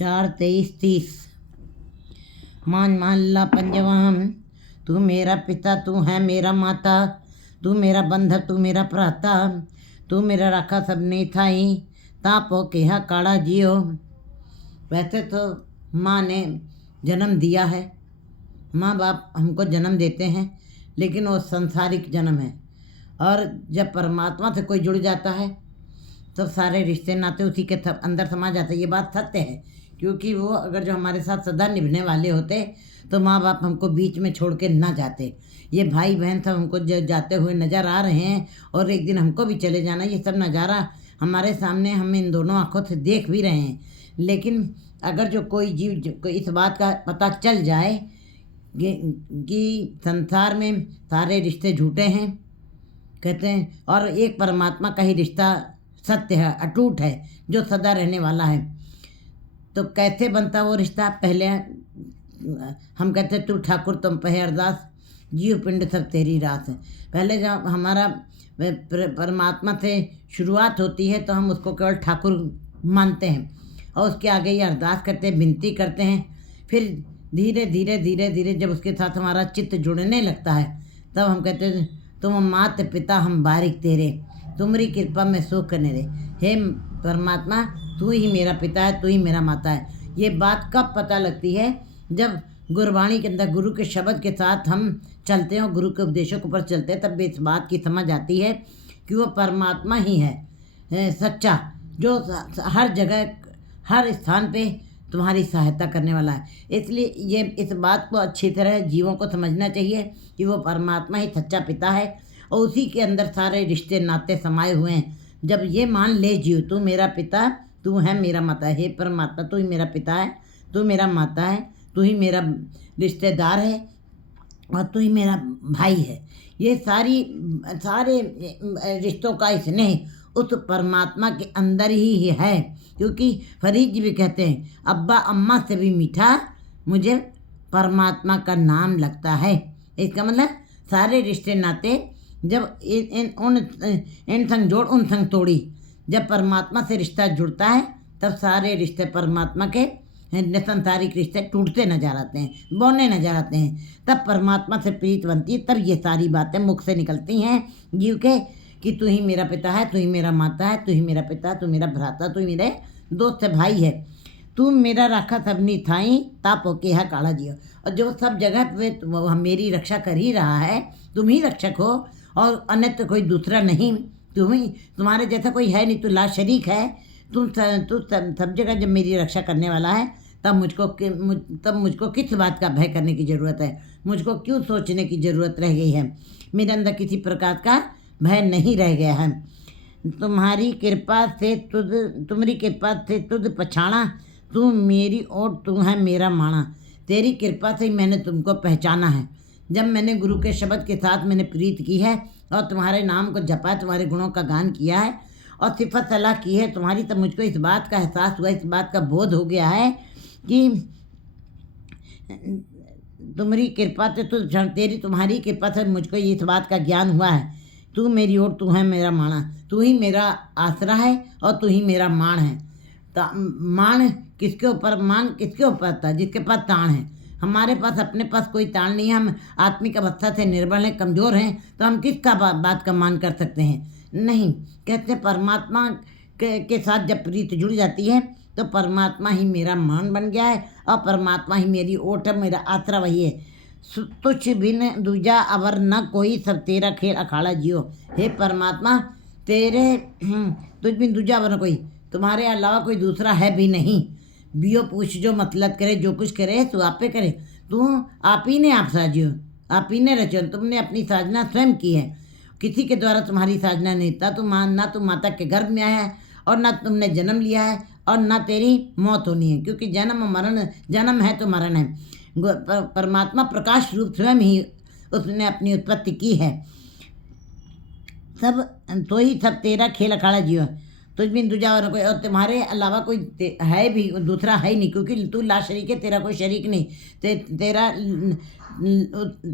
4-23-30। मान ला पंजवाम। तू मेरा पिता, तू है मेरा माता, तू मेरा बंधक, तू मेरा भ्राता, तू मेरा राखा सबने थाई, तापो केहा काड़ा जियो। वैसे तो माँ ने जन्म दिया है, माँ बाप हमको जन्म देते हैं, लेकिन वो संसारिक जन्म है। और जब परमात्मा से कोई जुड़ जाता है तो सारे रिश्ते नाते उसी के अंदर समा जाते हैं। ये बात सत्य है, क्योंकि वो अगर जो हमारे साथ सदा निभने वाले होते तो माँ बाप हमको बीच में छोड़ के ना जाते। ये भाई बहन सब हमको जाते हुए नज़र आ रहे हैं और एक दिन हमको भी चले जाना, ये सब नज़ारा हमारे सामने हम इन दोनों आँखों से देख भी रहे हैं। लेकिन अगर जो कोई जीव को इस बात का पता चल जाए कि संसार में सारे रिश्ते झूठे हैं, कहते हैं, और एक परमात्मा का ही रिश्ता सत्य है, अटूट है, जो सदा रहने वाला है, तो कैसे बनता वो रिश्ता। पहले हम कहते तू ठाकुर तुम पे अरदास, जीव पिंड सब तेरी रास है। पहले जब हमारा परमात्मा से शुरुआत होती है तो हम उसको केवल ठाकुर मानते हैं और उसके आगे ये अरदास करते हैं, विनती करते हैं। फिर धीरे धीरे धीरे धीरे जब उसके साथ हमारा चित्त जुड़ने लगता है तब हम कहते हैं तुम मात पिता हम बारिक तेरे, तुम्हारी कृपा में सुख करने दे। हे परमात्मा, तू ही मेरा पिता है, तू ही मेरा माता है। ये बात कब पता लगती है? जब गुरबाणी के अंदर गुरु के शब्द के साथ हम चलते हैं और गुरु के उपदेशों के ऊपर चलते हैं, तब इस बात की समझ आती है कि वो परमात्मा ही है सच्चा, जो हर जगह हर स्थान पे तुम्हारी सहायता करने वाला है। इसलिए ये इस बात को अच्छी तरह जीवों को समझना चाहिए कि वो परमात्मा ही सच्चा पिता है और उसी के अंदर सारे रिश्ते नाते समाये हुए हैं। जब ये मान ले जीव, तू मेरा पिता, तू है मेरा माता, हे परमात्मा तू ही मेरा पिता है, तू मेरा माता है, तू ही मेरा रिश्तेदार है और तू ही मेरा भाई है। ये सारे रिश्तों का स्नेह उस परमात्मा के अंदर ही है, क्योंकि फरीद जी भी कहते हैं अब्बा अम्मा से भी मीठा मुझे परमात्मा का नाम लगता है। इसका मतलब सारे रिश्ते नाते जब इन संग जोड़ उन संग तोड़ी, जब परमात्मा से रिश्ता जुड़ता है तब सारे रिश्ते परमात्मा के संसारिक रिश्ते टूटते नजर आते हैं, बौने नजर आते हैं। तब परमात्मा से प्रीत बनती है, तब ये सारी बातें मुख से निकलती हैं जीव के कि तू ही मेरा पिता है, तू ही मेरा माता है, तू ही मेरा पिता, तू मेरा भ्राता, तू ही मेरे दोस्त है, भाई है, तू मेरा राखा सबनी थाई, तापो केहा काला जियो। और जो सब जगह पे मेरी रक्षा कर ही रहा है, तुम ही रक्षक हो और अन्यत्र कोई दूसरा नहीं, तुम्हारे जैसा कोई है नहीं, तू ला शरीक है। तू सब जगह जब मेरी रक्षा करने वाला है तब मुझको किस बात का भय करने की ज़रूरत है, मुझको क्यों सोचने की ज़रूरत रह गई है। मेरे अंदर किसी प्रकार का भय नहीं रह गया है। तुम्हारी कृपा से तुझ पछाना, तू मेरी और तू है मेरा माना। तेरी कृपा से ही मैंने तुमको पहचाना है। जब मैंने गुरु के शब्द के साथ मैंने प्रीत की है और तुम्हारे नाम को जपा, तुम्हारे गुणों का गान किया है और सिफत सलाह की है तुम्हारी, तब मुझको इस बात का एहसास हुआ, इस बात का बोध हो गया है कि तुम्हारी कृपा से तुम्हारी कृपा से मुझको इस बात का ज्ञान हुआ है, तू मेरी ओर, तू है मेरा माना, तू ही मेरा आसरा है और तू ही मेरा मान है। मान किसके ऊपर था? जिसके पास ताण है। हमारे पास अपने पास कोई ताण नहीं है, हम आत्मिक अवस्था से निर्बल हैं, कमज़ोर हैं, तो हम किसका बात का मान कर सकते हैं? नहीं। कहते परमात्मा के साथ जब प्रीत जुड़ जाती है तो परमात्मा ही मेरा मान बन गया है और परमात्मा ही मेरी ओट है, मेरा आसरा वही है। तुझ बिन दूजा अवर न कोई, सब तेरा खेल अखाड़ा जियो। हे परमात्मा, तुझ बिन दूजा अवर न कोई, तुम्हारे अलावा कोई दूसरा है भी नहीं। बियो पूछ जो मतलब करे, जो कुछ करे तू आपे करे, तू आप ही ने आप साजियो, आप ही ने रचो, तुमने अपनी साजना स्वयं की है, किसी के द्वारा तुम्हारी साजना नहीं था। ना तुम माता के गर्भ में आया है और ना तुमने जन्म लिया है और ना तेरी मौत होनी है, क्योंकि जन्म है तो मरण है। परमात्मा प्रकाश रूप स्वयं ही उसने अपनी उत्पत्ति की है। तो ही सब तेरा खेल अखाड़ा जियो, तुझ बिन दूजा और कोई, और तुम्हारे अलावा कोई है भी दूसरा है ही नहीं, क्योंकि तू ला शरीक है, तेरा कोई शरीक नहीं, तेरा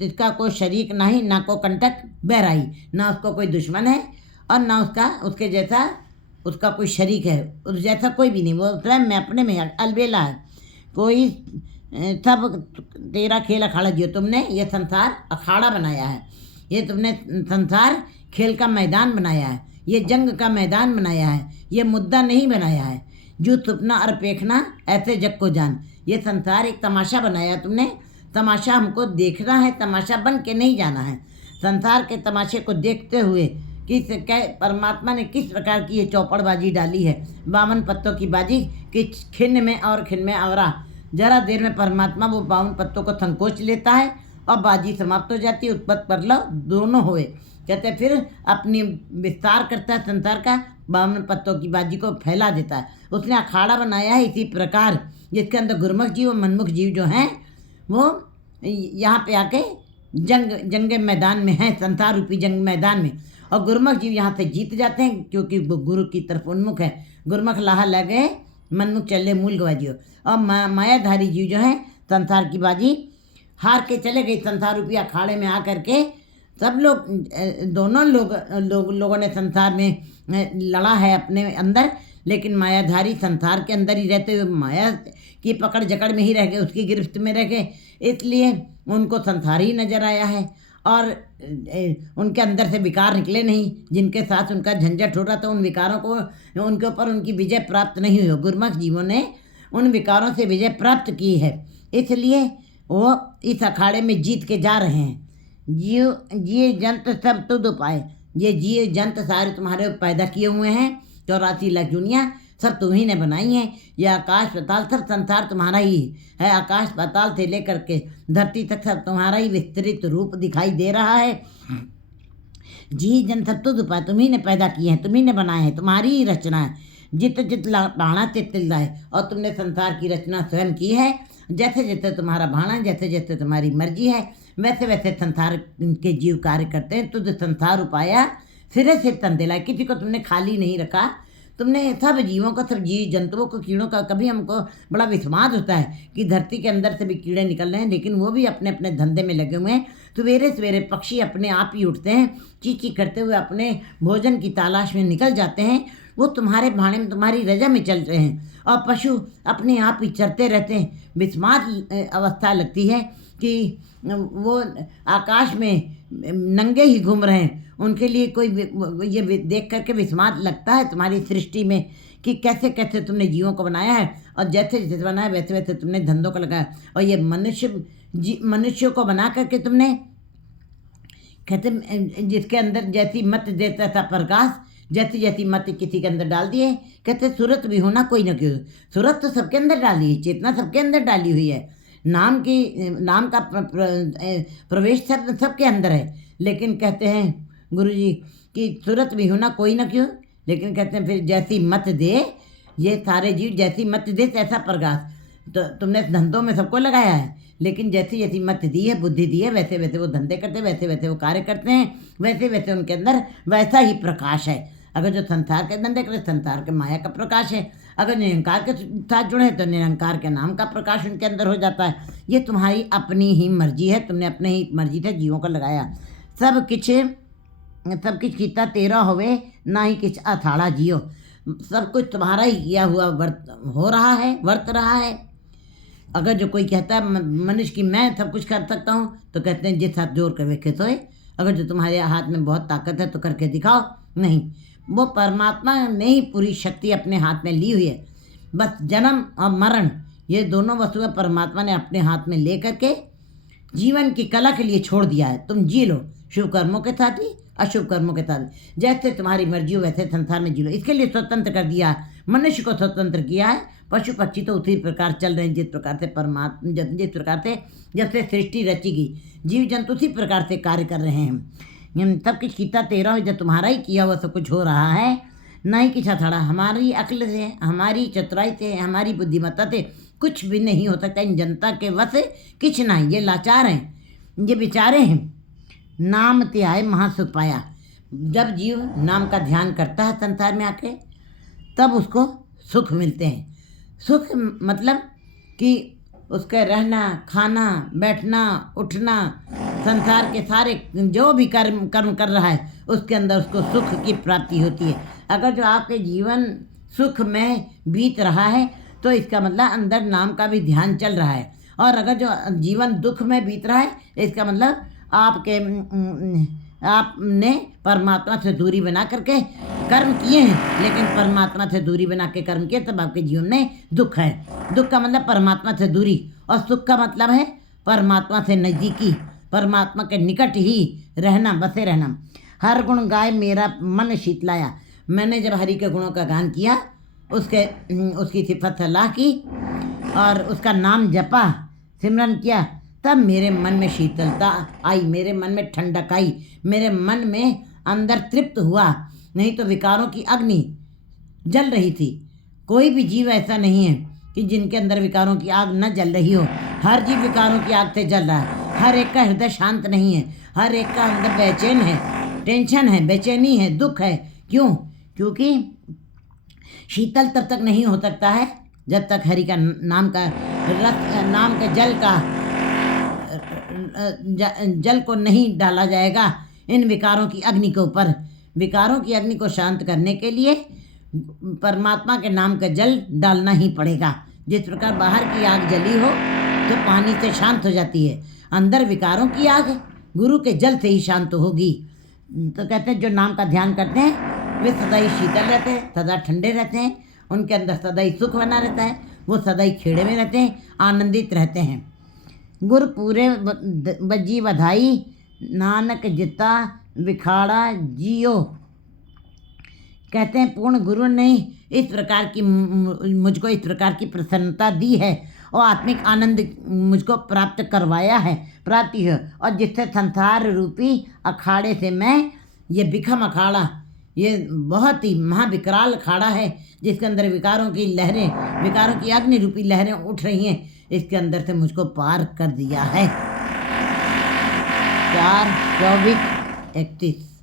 इसका कोई शरीक नहीं, ना को कंटक बहराई, ना उसको कोई दुश्मन है और ना उसके जैसा उसका कोई शरीक है, उस जैसा कोई भी नहीं, वो स्वयं में अपने में अलबेला है। कोई सब तेरा खेल अखाड़ा जियो, तुमने ये संसार अखाड़ा बनाया है, ये तुमने संसार खेल का मैदान बनाया है, ये जंग का मैदान बनाया है, ये मुद्दा नहीं बनाया है। जो सुपना और पेखना ऐसे जग को जान, ये संसार एक तमाशा बनाया तुमने, तमाशा हमको देखना है, तमाशा बन के नहीं जाना है। संसार के तमाशे को देखते हुए परमात्मा ने किस प्रकार की ये चौपड़बाजी डाली है, 52 पत्तों की बाजी कि खिन्न में और खिन्न में आवरा। जरा देर में परमात्मा वो 52 पत्तों को संकोच लेता है और बाजी समाप्त हो जाती है, उत्पत्त पर लो दोनों हुए। कहते फिर अपनी विस्तार करता है संसार का, 52 पत्तों की बाजी को फैला देता है। उसने अखाड़ा बनाया है इसी प्रकार, जिसके अंदर गुरुमुख जीव और मनमुख जीव जो हैं वो यहाँ पे आके जंग मैदान में हैं, संसार रूपी जंग मैदान में। और गुरुमुख जीव यहाँ से जीत जाते हैं क्योंकि वो गुरु की तरफ उन्मुख है। गुरुमुख लाहा लगे, मनमुख चले मूल गवा जियो। और मायाधारी जीव जो है संसार की बाजी हार के चले गए संसार रूपी अखाड़े में आकर के। सब लोग दोनों लोगों ने संसार में लड़ा है अपने अंदर, लेकिन मायाधारी संसार के अंदर ही रहते हुए माया की पकड़ जकड़ में ही रह गए, उसकी गिरफ्त में रह गए, इसलिए उनको संसार ही नजर आया है। और उनके अंदर से विकार निकले नहीं, जिनके साथ उनका झंझट हो रहा था, उन विकारों को उनके ऊपर उनकी विजय प्राप्त नहीं हुई। गुरुमुख जीवों ने उन विकारों से विजय प्राप्त की है, इसलिए वो इस अखाड़े में जीत के जा रहे हैं। जिए जंत सब तुद उपाय, ये जिए जंत सारे तुम्हारे पैदा किए हुए हैं, 84 लाख दुनिया सब तुम्ही ने बनाई है। यह आकाश पाताल सब संसार तुम्हारा ही है, आकाश पाताल से लेकर के धरती तक सब तुम्हारा ही विस्तृत रूप दिखाई दे रहा है। जी जन सब तुद उपाय, तुम्ही ने पैदा किए हैं, तुम्ही ने बनाए हैं, तुम्हारी ही रचना है। जित जित भाणा चित है, और तुमने संसार की रचना स्वयं की है। जैसे जैसे तुम्हारा भाणा, जैसे जैसे तुम्हारी मर्जी है, वैसे वैसे संसार के जीव कार्य करते हैं। तुझ संसार उपाया फिर से तन दिलाए, किसी को तुमने खाली नहीं रखा। तुमने सब जीवों को, सब जीव जंतुओं को, कीड़ों का, कभी हमको बड़ा विस्माद होता है कि धरती के अंदर से भी कीड़े निकल रहे हैं, लेकिन वो भी अपने अपने धंधे में लगे हुए हैं। सवेरे सवेरे पक्षी अपने आप ही उठते हैं, चींची करते हुए अपने भोजन की तलाश में निकल जाते हैं। वो तुम्हारे भाड़े में, तुम्हारी रजा में चल रहे हैं। और पशु अपने आप ही चरते रहते हैं। विस्माद अवस्था लगती है कि वो आकाश में नंगे ही घूम रहे हैं। उनके लिए कोई ये देख करके विस्माद लगता है तुम्हारी सृष्टि में कि कैसे कैसे तुमने जीवों को बनाया है, और जैसे जैसे बनाया वैसे वैसे तुमने धंधों को लगाया। और ये मनुष्यों को बना करके तुमने, कहते जिसके अंदर जैसी मत देता था प्रकाश, जैसी जैसी मत किसी के अंदर डाल दिए। कहते सूरत भी होना कोई ना क्यों, सूरत तो सबके अंदर डाली है, चेतना सबके अंदर डाली हुई है। नाम का प्रवेश सबके अंदर है। लेकिन कहते हैं गुरु जी कि सूरत भी होना कोई ना क्यों, लेकिन कहते हैं फिर जैसी मत दे, ये सारे जीव जैसी मत दे तैसा प्रकाश। तो तुमने धंधों में सबको लगाया है, लेकिन जैसी जैसी मत दी है, बुद्धि दी है, वैसे वैसे वो धंधे करते, वैसे वैसे वो कार्य करते हैं, वैसे वैसे उनके अंदर वैसा ही प्रकाश है। अगर जो संसार के धंधे करे, संसार के माया का प्रकाश है। अगर निरंकार के साथ जुड़े तो निरंकार के नाम का प्रकाश उनके अंदर हो जाता है। ये तुम्हारी अपनी ही मर्जी है, तुमने अपने ही मर्जी से जीवों को लगाया। सब किछ कीता तेरा होवे, ना ही किछ अथाड़ा जियो। सब कुछ तुम्हारा ही किया हुआ हो रहा है, वर्त रहा है। अगर जो कोई कहता है मनुष्य की मैं सब कुछ कर सकता हूँ, तो कहते हैं जिस हाथ जोड़ कर वेखे सोए। अगर जो तुम्हारे हाथ में बहुत ताकत है तो करके दिखाओ। नहीं, वो परमात्मा ने ही पूरी शक्ति अपने हाथ में ली हुई है। बस जन्म और मरण ये दोनों वस्तुएं परमात्मा ने अपने हाथ में ले करके जीवन की कला के लिए छोड़ दिया है। तुम जी लो, शुभ कर्मों के साथ ही अशुभ कर्मों के साथ, जैसे तुम्हारी मर्जी हो वैसे संसार में जी लो। इसके लिए स्वतंत्र कर दिया है, मनुष्य को स्वतंत्र किया है। पशु पक्षी तो उसी प्रकार चल रहे हैं जिस प्रकार से परमात्मा, जिस प्रकार से जब से सृष्टि रची गई, जीव जंतु उसी प्रकार से कार्य कर रहे हैं। सब कुछ कीता तेरा हो, जब तुम्हारा ही किया हुआ सब कुछ हो रहा है। ना ही किछा थड़ा, हमारी अक्ल से, हमारी चतुराई से, हमारी बुद्धिमत्ता से कुछ भी नहीं हो सकता। इन जनता के वश किछ नहीं, ये लाचार हैं, ये बेचारे हैं। नाम ते आए महासुख पाया। जब जीव नाम का ध्यान करता है संसार में आके, तब उसको सुख मिलते हैं। सुख मतलब कि उसका रहना, खाना, बैठना, उठना संसार के सारे जो भी कर्म कर रहा है उसके अंदर उसको सुख की प्राप्ति होती है। अगर जो आपके जीवन सुख में बीत रहा है तो इसका मतलब अंदर नाम का भी ध्यान चल रहा है, और अगर जो जीवन दुख में बीत रहा है इसका मतलब आपने परमात्मा से दूरी बना करके कर्म किए हैं, लेकिन परमात्मा से दूरी बना के कर्म किए, तब आपके जीवन में दुख है। दुख का मतलब परमात्मा से दूरी, और सुख का मतलब है परमात्मा से नज़दीकी, परमात्मा के निकट ही रहना, बसे रहना। हर गुण गाय मेरा मन शीतलाया। मैंने जब हरि के गुणों का गान किया, उसकी सिफत सलाह की और उसका नाम जपा, सिमरन किया, तब मेरे मन में शीतलता आई, मेरे मन में ठंडक आई, मेरे मन में अंदर तृप्त हुआ। नहीं तो विकारों की अग्नि जल रही थी। कोई भी जीव ऐसा नहीं है कि जिनके अंदर विकारों की आग न जल रही हो। हर जीव विकारों की आग से जल रहा है। हर एक का हृदय शांत नहीं है, हर एक का अंदर बेचैन है, टेंशन है, बेचैनी है, दुख है। क्यों? क्योंकि शीतल तब तक नहीं हो सकता है जब तक हरि का नाम के जल को नहीं डाला जाएगा इन विकारों की अग्नि के ऊपर। विकारों की अग्नि को शांत करने के लिए परमात्मा के नाम का जल डालना ही पड़ेगा। जिस प्रकार बाहर की आग जली हो तो पानी से शांत हो जाती है, अंदर विकारों की आग गुरु के जल से ही शांत होगी। तो कहते हैं जो नाम का ध्यान करते हैं वे सदा ही शीतल रहते हैं, सदा ठंडे रहते हैं, उनके अंदर सदा ही सुख बना रहता है, वो सदा ही खेड़े में रहते हैं, आनंदित रहते हैं। गुर पूरे बजी बधाई, नानक जिता विखाड़ा जियो। कहते हैं पूर्ण गुरु ने इस प्रकार की मुझको इस प्रकार की प्रसन्नता दी है और आत्मिक आनंद मुझको प्राप्त करवाया है, प्राप्ति है, और जिससे संसार रूपी अखाड़े से मैं, ये विखम अखाड़ा, ये बहुत ही महाविकराल अखाड़ा है जिसके अंदर विकारों की लहरें, विकारों की अग्नि रूपी लहरें उठ रही हैं, इसके अंदर से मुझको पार कर दिया है। 4/24/31।